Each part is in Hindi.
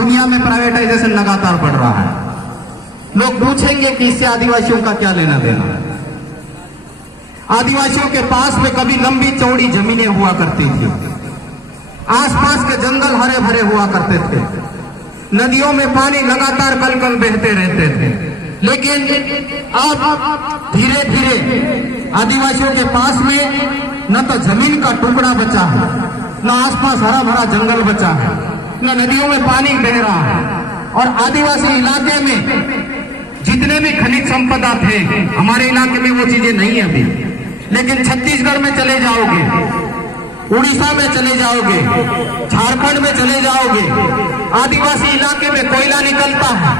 दुनिया में प्राइवेटाइजेशन लगातार बढ़ रहा है। लोग पूछेंगे कि इससे आदिवासियों का क्या लेना देना। आदिवासियों के पास में कभी लंबी चौड़ी जमीनें हुआ करती थी, आसपास के जंगल हरे भरे हुआ करते थे, नदियों में पानी लगातार कल कल बहते रहते थे। लेकिन अब धीरे धीरे आदिवासियों के पास में न तो जमीन का टुकड़ा बचा है, न आसपास हरा भरा जंगल बचा है, न नदियों में पानी बह रहा है। और आदिवासी इलाके में जितने भी खनिज संपदा थे, हमारे इलाके में वो चीजें नहीं है अभी। लेकिन छत्तीसगढ़ में चले जाओगे, उड़ीसा में चले जाओगे, झारखंड में चले जाओगे, आदिवासी इलाके में कोयला निकलता है,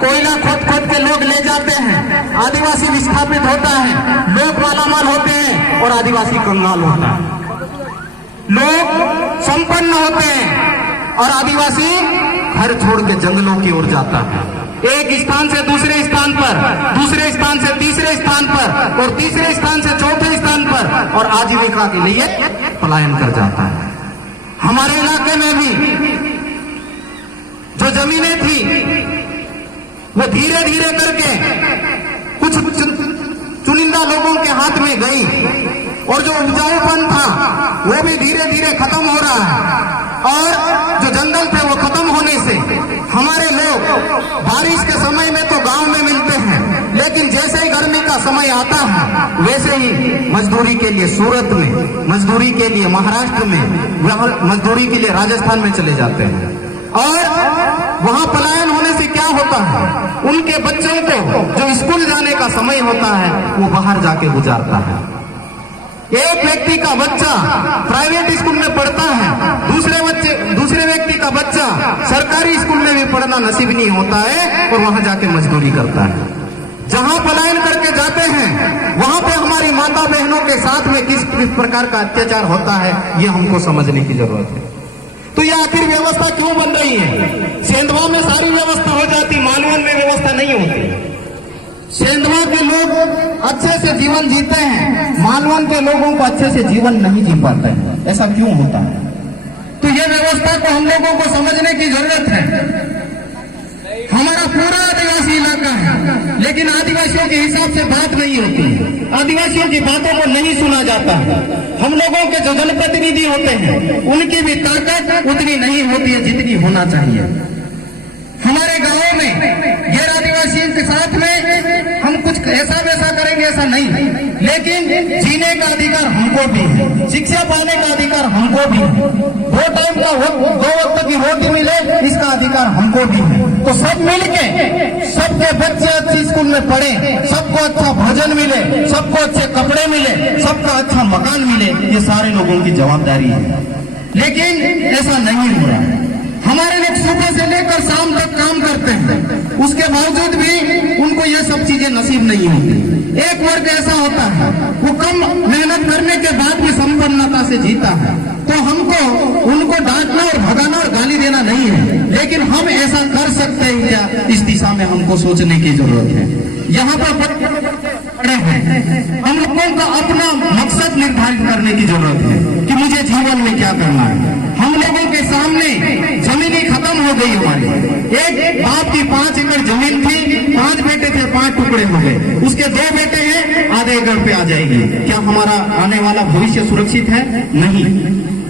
कोयला खोद खोद के लोग ले जाते हैं, आदिवासी विस्थापित होता है, लोग मालामाल होते हैं और आदिवासी कंगाल होता है। लोग संपन्न होते हैं और आदिवासी घर छोड़ के जंगलों की ओर जाता है, एक स्थान से दूसरे स्थान पर, दूसरे स्थान से तीसरे स्थान पर और तीसरे स्थान से चौथे स्थान पर, और आजीविका के लिए पलायन कर जाता है। हमारे इलाके में भी जो जमीनें थी वो धीरे धीरे करके कुछ चुनिंदा लोगों के हाथ में गई और जो उपजाऊपन था वो भी धीरे धीरे खत्म हो रहा है। और जो जंगल थे वो खत्म होने से हमारे लोग बारिश के समय में तो गांव में मिलते हैं, लेकिन जैसे ही गर्मी का समय आता है वैसे ही मजदूरी के लिए सूरत में, मजदूरी के लिए महाराष्ट्र में, मजदूरी के लिए राजस्थान में चले जाते हैं। और वहां पलायन होने से क्या होता है, उनके बच्चों को जो स्कूल जाने का समय होता है वो बाहर जाके गुजारता है। एक व्यक्ति का बच्चा प्राइवेट स्कूल में पढ़ता है, दूसरे व्यक्ति का बच्चा सरकारी स्कूल में भी पढ़ना नसीब नहीं होता है और वहां जाके मजदूरी करता है। जहां पलायन करके जाते हैं वहां पे हमारी माता बहनों के साथ में किस प्रकार का अत्याचार होता है ये हमको समझने की जरूरत है। तो ये आखिर व्यवस्था क्यों बन रही है? सेंधवा में सारी व्यवस्था हो जाती, मालवन में व्यवस्था नहीं होती। सेंधवा के लोग अच्छे से जीवन जीते हैं, मालवन के लोगों को अच्छे से जीवन नहीं जी पाते हैं। ऐसा क्यों होता है? तो ये व्यवस्था को हम लोगों को समझने की जरूरत है। हमारा पूरा आदिवासी इलाका है, लेकिन आदिवासियों के हिसाब से बात नहीं होती है, आदिवासियों की बातों को नहीं सुना जाता है। हम लोगों के जो जनप्रतिनिधि होते हैं उनकी भी ताकत उतनी नहीं होती है जितनी होना चाहिए। हमारे गांवों में गैर आदिवासियों के साथ में हम कुछ ऐसा वैसा करेंगे ऐसा नहीं, लेकिन जीने का अधिकार हमको भी है, शिक्षा पाने का अधिकार हमको भी है, 2 टाइम का 2 वक्त की रोटी मिले इसका अधिकार हमको भी है। तो सब मिलके सबके बच्चे अच्छी स्कूल में पढ़े, सबको अच्छा भोजन मिले, सबको अच्छे कपड़े मिले, सबका अच्छा मकान मिले, ये सारे लोगों की जवाबदारी है। लेकिन ऐसा नहीं हो रहा है। हमारे लोग सुबह से लेकर शाम तक काम करते हैं, उसके बावजूद भी उनको ये सब चीजें नसीब नहीं होती। एक वर्ग ऐसा होता है वो कम मेहनत करने के बाद भी संपन्नता से जीता है। तो हमको उनको डांटना और भगाना और गाली देना नहीं है, लेकिन हम ऐसा कर सकते हैं क्या, इस दिशा में हमको सोचने की जरूरत है। यहाँ पर हम लोगों का अपना मकसद निर्धारित करने की जरूरत है कि मुझे जीवन में क्या करना है। हम लोगों के सामने जमीनें खत्म हो गई हमारी। एक बाप की 5 एकड़ जमीन थी, 5 बेटे थे, 5 टुकड़े हो गए, उसके 2 बेटे हैं, आधे एकड़ पे आ जाएगी। क्या हमारा आने वाला भविष्य सुरक्षित है? नहीं।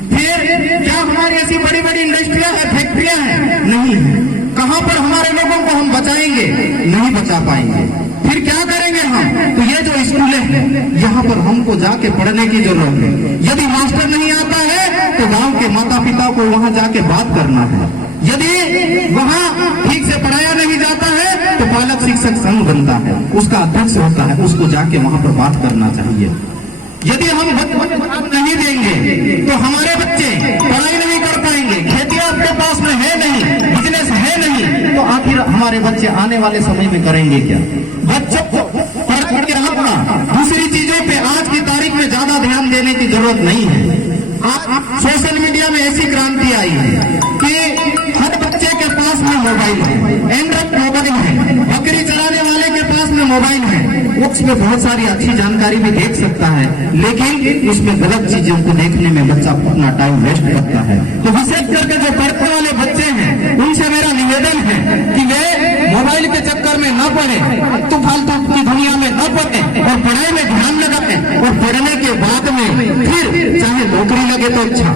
फिर क्या हमारी ऐसी बड़ी बड़ी इंडस्ट्रियां है, फैक्ट्रियां हैं? नहीं है। कहां पर हमारे लोगों को हम बचाएंगे? नहीं बचा पाएंगे। फिर क्या करेंगे हम? तो ये जो स्कूलें हैं यहाँ पर हमको जाके पढ़ने की जरूरत है। यदि मास्टर नहीं आता है तो गांव के माता पिता को वहां जाके बात करना है। यदि वहां ठीक से पढ़ाया नहीं जाता है तो पालक शिक्षक संघ बनता है, उसका अध्यक्ष होता है, उसको जाके वहां पर बात करना चाहिए। यदि हम नहीं देंगे तो हमारे बच्चे पढ़ाई नहीं कर पाएंगे, खेती आपके पास में है नहीं, बिजनेस है नहीं, तो आखिर हमारे बच्चे आने वाले समय में करेंगे क्या? बच्चों को पढ़ के रखना, दूसरी चीजों पे आज की तारीख में ज्यादा ध्यान देने की जरूरत नहीं है। आज सोशल मीडिया में ऐसी क्रांति आई है कि हर बच्चे के पास में मोबाइल है, एंड्रॉइड मोबाइल है, बकरी चलाने वाले के पास में मोबाइल है, उसमें बहुत सारी अच्छी जानकारी भी देख सकता है, लेकिन उसमें गलत चीजों को देखने में बच्चा अपना टाइम वेस्ट करता है। तो विशेष करके जो पढ़ने वाले बच्चे हैं उनसे मेरा तो फालतू की दुनिया में न पड़े और पढ़ाई में ध्यान लगाए, और पढ़ने के बाद में फिर चाहे नौकरी लगे तो अच्छा,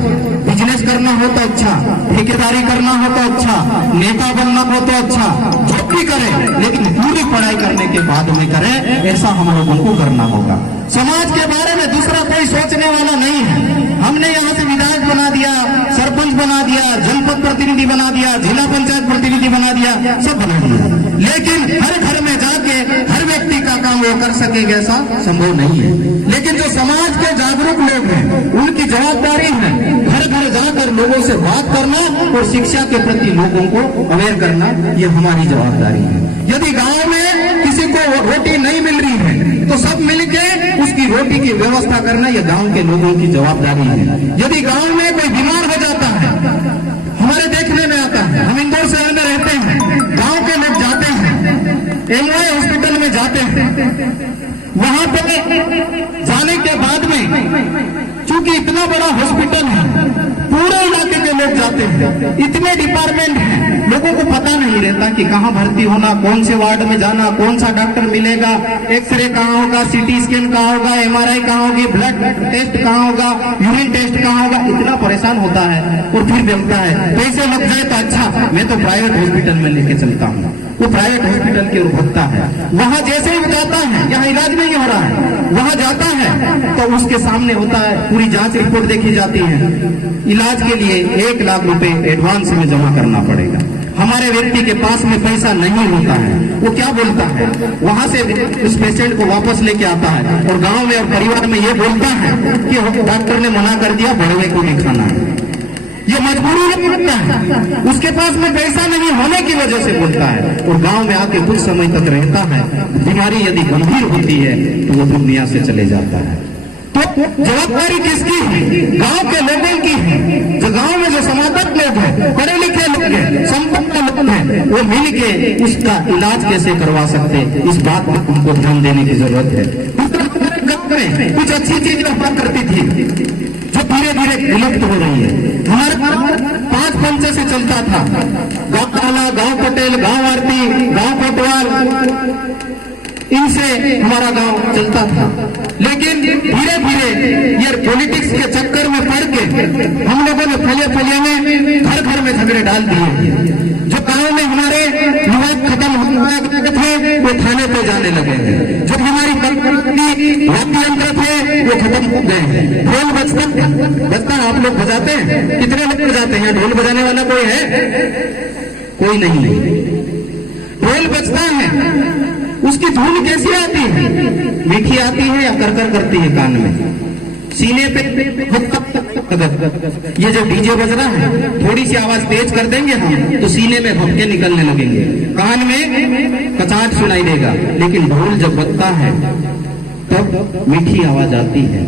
बिजनेस करना हो तो अच्छा, ठेकेदारी करना हो तो अच्छा, नेता बनना हो तो अच्छा, जो भी करे, लेकिन पूरी पढ़ाई करने के बाद में करे, ऐसा हम लोगों को करना होगा। समाज के बारे में दूसरा कोई सोचने वाला नहीं है। हमने यहाँ से विधायक बना दिया, सरपंच बना दिया, जनपद प्रतिनिधि बना दिया, जिला पंचायत प्रतिनिधि बना दिया, सब बना दिया, लेकिन हर घर में जाके हर व्यक्ति का काम वो कर सकेगा ऐसा संभव नहीं है। लेकिन जो समाज के जागरूक लोग हैं, उनकी जवाबदारी है घर घर जाकर लोगों से बात करना और शिक्षा के प्रति लोगों को अवेयर करना, ये हमारी जवाबदारी है। यदि गांव में किसी को रोटी नहीं मिल रही है तो सब मिलके उसकी रोटी की व्यवस्था करना, ये गांव के लोगों की जवाबदारी है। यदि गांव में कोई बीमार हो जाता है, हमारे देखने में आता है, हम इंदौर शहर में रहते हैं, गांव के लोग जाते हैं, एमवाई हॉस्पिटल में जाते हैं, वहां पर जाने के बाद में चूंकि इतना बड़ा हॉस्पिटल है, पूरे इलाके के लोग जाते हैं, इतने डिपार्टमेंट हैं, लोगों को पता नहीं रहता कि कहाँ भर्ती होना, कौन से वार्ड में जाना, कौन सा डॉक्टर मिलेगा, एक्सरे कहाँ होगा, सीटी स्कैन कहाँ होगा, एमआरआई कहाँ होगी, ब्लड टेस्ट कहाँ होगा, यूरिन टेस्ट कहाँ होगा, इतना परेशान होता है। और फिर बोलता है पैसे लग जाए तो अच्छा, मैं तो प्राइवेट हॉस्पिटल में लेके चलता हूँ। वो प्राइवेट हॉस्पिटल की ओर भगता है, वहां जैसे ही जाता है, यहाँ इलाज नहीं हो रहा है, वहां जाता है तो उसके सामने होता है, पूरी जांच रिपोर्ट देखी जाती है, इलाज के लिए 1 लाख रुपए एडवांस में जमा करना पड़ेगा। हमारे व्यक्ति के पास में पैसा नहीं होता है, वो क्या बोलता है, वहां से उस पेशेंट को वापस लेके आता है और गांव में और परिवार में ये बोलता है कि डॉक्टर ने मना कर दिया, बड़वे को नहीं खाना है। ये मजबूरी में बोलता है, उसके पास में पैसा नहीं होने की वजह से बोलता है, और गांव में आके कुछ समय तक रहता है, बीमारी यदि गंभीर होती है तो वो दुनिया से चले जाता है। तो जवाबदारी किसकी है? गांव के लोगों की है। जो गांव में जो समाजक लोग हैं, पढ़े लिखे लोग हैं, संपन्न लोग हैं, वो मिल के उसका इलाज कैसे करवा सकते हैं, इस बात पर उनको ध्यान देने की जरूरत है। गांव में कुछ अच्छी चीजें हुआ करती थी जो धीरे धीरे विलुप्त हो रही है। हमारे 5 पंच से चलता था, गांव काला, गांव पटेल, गांव आरती, गांव कोतवाल, इनसे हमारा गांव चलता था। लेकिन धीरे धीरे ये पॉलिटिक्स के चक्कर में पड़ के हम लोगों ने फलिया में घर घर में झगड़े डाल दिए। जो गांव में हमारे विवाद खत्म होने थे वो थाने पे जाने लगे हैं, जो हमारी वाद्य यंत्र थे वो खत्म हो गए हैं। ढोल बजता आप लोग बजाते हैं, कितने लोग बजाते हैं? ढोल बजाने वाला कोई है? कोई नहीं। ढोल बजता है, उसकी धुन कैसी आती है? मीठी आती है या करकर करती है कान में, सीने पे? ये जो डीजे बज रहा है, थोड़ी सी आवाज तेज कर देंगे हम तो सीने में भपके निकलने लगेंगे, कान में कचाट सुनाई देगा। लेकिन ढोल जब बजता है तब मीठी आवाज आती है,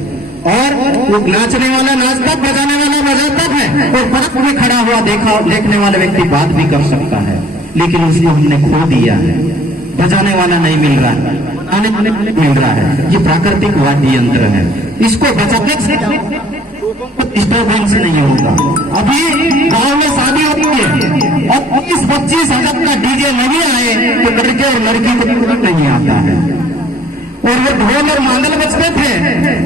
और वो नाचने वाला नाचता, बजाने वाला बजाता है, और परत में खड़ा हुआ देखने वाला व्यक्ति बात भी कर सकता है। लेकिन उसको हमने खो दिया है, बजाने वाला नहीं मिल रहा है, आने वाले मिल रहा है। ये प्राकृतिक वाद्य यंत्र है, इसको बचाने से डिस्टर्बेंस नहीं होगा। अभी गांव में शादी होती है और 20-25 हजार का डीजे नहीं आए तो लड़के और लड़की को नहीं आता है, और वो ढोल और मांदल बजते थे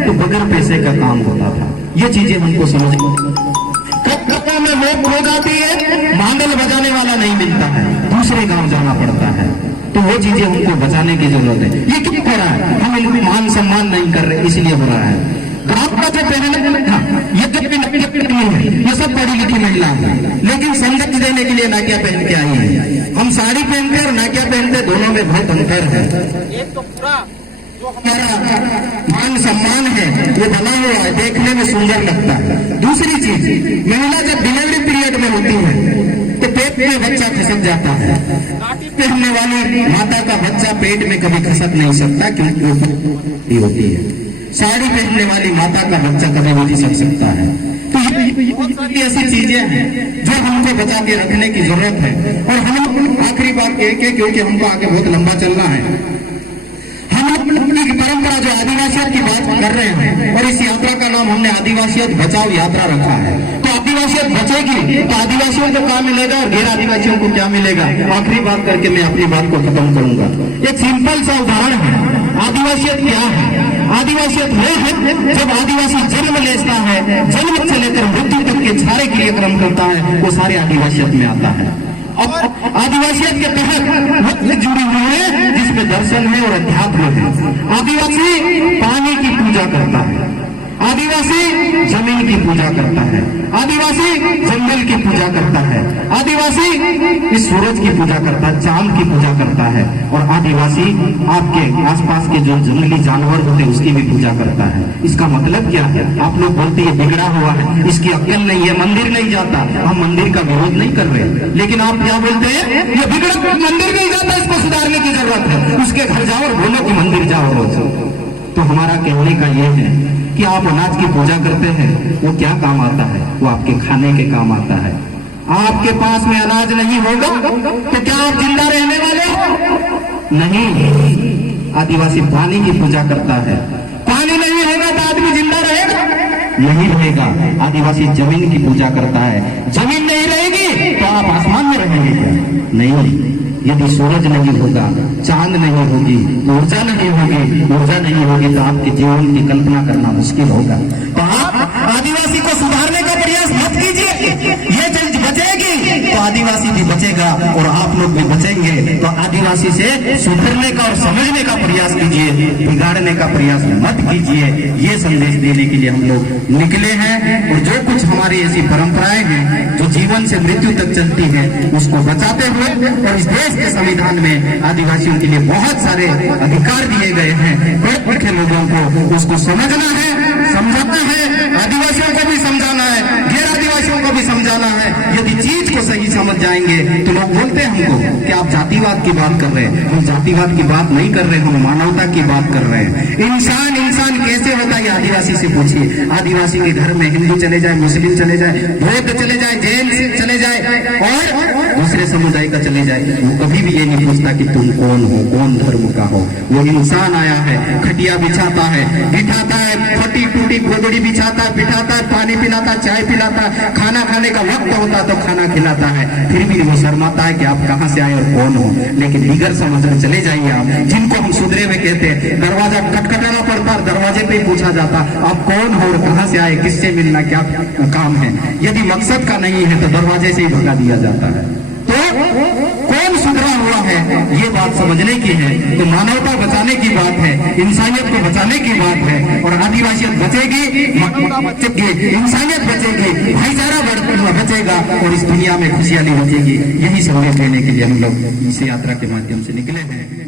तो बगैर पैसे का काम होता था। ये चीजें हमको समझ में लोग हो जाती है, मांदल बजाने वाला नहीं मिलता है, दूसरे गांव जाना पड़ता है। तो वो चीजें हमको बचाने की जरूरत है। ये क्यों हो रहा है? हम इनको मान सम्मान नहीं कर रहे, इसलिए हो रहा है। गांव का जो पहले था, ये जब भी नहीं है, ये सब पढ़ी लिखी महिला है, लेकिन संदेश देने के लिए नाकिया पहन के आई है। हम साड़ी पहनते और नाकिया पहनते, दोनों में बहुत अंतर है। एक तो पूरा हमारा मान सम्मान है वो बना हुआ है, देखने में सुंदर लगता है। दूसरी चीज, महिला जब डिलीवरी पीरियड में होती है तो पेट में बच्चा खसक जाता है। काटी पहनने वाली माता का बच्चा पेट में कभी खसक नहीं सकता क्योंकि वो होती है। साड़ी पहनने वाली माता का बच्चा कभी नहीं खसक सकता है। तो ये ऐसी चीजें हैं जो हमको बचा के रखने की जरूरत है। और हम आखिरी बात कह के, क्योंकि हमको आगे बहुत लंबा चलना है, अपनी परंपरा जो आदिवासियत की बात कर रहे हैं, और इस यात्रा का नाम हमने आदिवासियत बचाओ यात्रा रखा है। तो आदिवासी आदिवासियत बचेगी तो आदिवासियों को क्या मिलेगा और गैर आदिवासियों को क्या मिलेगा। आखिरी बात करके मैं अपनी बात को खत्म करूंगा। एक सिंपल सा उदाहरण है, आदिवासियत क्या है। आदिवासियत वो है जब आदिवासी जन्म लेता है, जन्म से लेकर मृत्यु तक के सारे क्रियाक्रम करता है, वो सारे आदिवासियत में आता है। और आदिवासियत के तहत वो जुड़ी हुई है जिसमें दर्शन है और अध्यात्म है। आदिवासी पानी की पूजा करता है, आदिवासी जमीन की पूजा करता है, आदिवासी जंगल की पूजा करता है, आदिवासी इस सूरज की पूजा करता है, चांद की पूजा करता है, और आदिवासी आपके आसपास के जो जंगली जानवर होते हैं उसकी भी पूजा करता है। इसका मतलब क्या है? आप लोग बोलते हैं बिगड़ा हुआ है, इसकी अक्ल नहीं है, मंदिर नहीं जाता। हम मंदिर का विरोध नहीं कर रहे, लेकिन आप क्या बोलते हैं? ये बिगड़ा मंदिर नहीं जाता, इसको सुधारने की जरूरत है। उसके घर जाओ और बोलो कि मंदिर जाओ रोज। तो हमारा कहने का ये है कि आप अनाज की पूजा करते हैं, वो क्या काम आता है? वो आपके खाने के काम आता है। आपके पास में अनाज नहीं होगा तो क्या आप जिंदा रहने वाले हो? नहीं। आदिवासी पानी की पूजा करता है, पानी नहीं होगा तो आदमी जिंदा रहेगा? नहीं रहेगा। आदिवासी जमीन की पूजा करता है, जमीन नहीं रहेगी तो आप आसमान में रहेंगे क्या? नहीं। यदि सूरज नहीं होगा, चांद नहीं होगी, ऊर्जा नहीं होगी, ऊर्जा नहीं होगी तो आपके जीवन की कल्पना करना मुश्किल होगा। तो आप आदिवासी को सुधारने का प्रयास मत कीजिए। ये चीज बचेगी तो आदिवासी भी बचेगा और आप लोग भी बचेंगे। तो आदिवासी से सुधरने का और समझने का प्रयास कीजिए, बिगाड़ने का प्रयास मत कीजिए। ये संदेश देने के लिए हम लोग निकले हैं। और जो कुछ हमारी ऐसी परंपराएं हैं जो जीवन से मृत्यु तक चलती हैं, उसको बचाते हुए, और इस देश के संविधान में आदिवासियों के लिए बहुत सारे अधिकार दिए गए हैं, पढ़े लिखे लोगों को उसको समझना है, समझाना है, आदिवासियों को भी समझाना है, गैर आदिवासियों को भी समझाना है। यदि चीज को सही समझ जाएंगे तो लोग बोलते हैं हमको कि आप जातिवाद की बात कर रहे हैं। हम जातिवाद की बात नहीं कर रहे, हम मानवता की बात कर रहे हैं। इंसान इंसान कैसे होता है आदिवासी से पूछिए। आदिवासी के घर में हिंदू चले जाए, मुस्लिम चले जाए, बौद्ध चले जाए, जैन चले जाए और दूसरे समुदाय का चले जाए, वो कभी भी ये नहीं पूछता कि तुम कौन हो, कौन धर्म का हो। वो इंसान आया है, खटिया बिछाता है, बिठाता है, फटी टूटी गोदड़ी बिछाता है, बिठाता है, पानी पिलाता, चाय पिलाता, खाना खाने का वक्त होता तो खाना खिलाता है। फिर भी वो शर्माता है कि आप कहाँ से आए और कौन हो। लेकिन बिगर समझकर चले जाइए आप, जिनको हम सुधरे हुए कहते हैं, दरवाजा खटखटाना पड़ता है, दरवाजे पे पूछा जाता आप कौन हो और कहाँ से आए, किससे मिलना, क्या काम है। यदि मकसद का नहीं है तो दरवाजे से ही भगा दिया जाता है। तो कौन सुधरा हुआ है, ये बात समझने की है। तो मानवता बचाने की बात है, इंसानियत को बचाने की बात है। और आदिवासियत बचेगी, मानवता बचेगी, इंसानियत बचेगी, भाईचारा बचेगा और इस दुनिया में खुशहाली बचेगी। यही संदेश देने के लिए हम लोग इस यात्रा के माध्यम से निकले हैं।